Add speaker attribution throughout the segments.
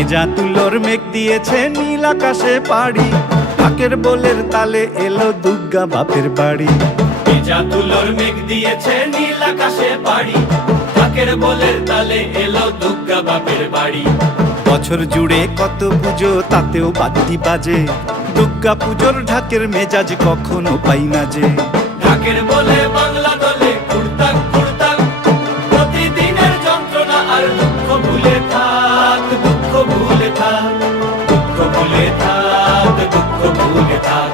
Speaker 1: ভেজা তুলোর মেঘ দিয়েছে নীল আকাশে পাড়ি। ঢাকের বোলের তালে এলো দুর্গা বাপের বাড়ি।
Speaker 2: ভেজা তুলোর মেঘ দিয়েছে নীল আকাশে বাড়ি ঢাকের বলের তালে এলো দুর্গা বাপের বাড়ি।
Speaker 1: বছর জুড়ে কত পুজো তাতেও বাদ্যি বাজে। দুর্গা পুজোর ঢাকের মেজাজ কখনো পাই না যে।
Speaker 2: ঢাকের বলে বাংলা দলে কুড়তাক কুড়তাক প্রতিদিনের যন্ত্রণা আর দুঃখ ভুলে থাক। ভুলে থাক দুঃখ ভুলে থাক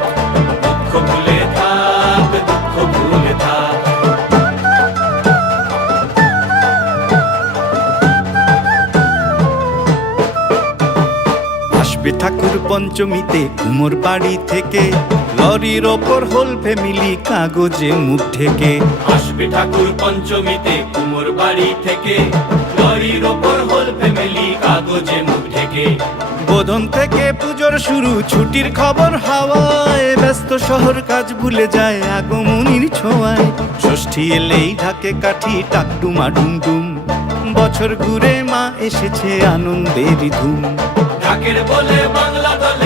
Speaker 2: দুঃখ ভুলে থাক দুঃখ ভুলে থাক।
Speaker 1: আসবে ঠাকুর পঞ্চমীতে কুমোর বাড়ি থেকে লরির ওপর হোল ফ্যামিলি কাগজে মুখ ঢেকে।
Speaker 2: আসবে ঠাকুর পঞ্চমীতে কুমোর বাড়ি থেকে লরির ওপর হোল
Speaker 1: বোধন থেকে পুজোর শুরু, ছুটির খবর হাওয়ায়, ব্যস্ত শহর কাজ ভুলে যায় আগমনির ছোঁয়ায়। ষষ্ঠী এলেই ঢাকে কাঠি টাকডুমা ডুমডুম। বছর ঘুরে মা এসেছে আনন্দের ধুম।
Speaker 2: ঢাকের বলে বাংলা দলে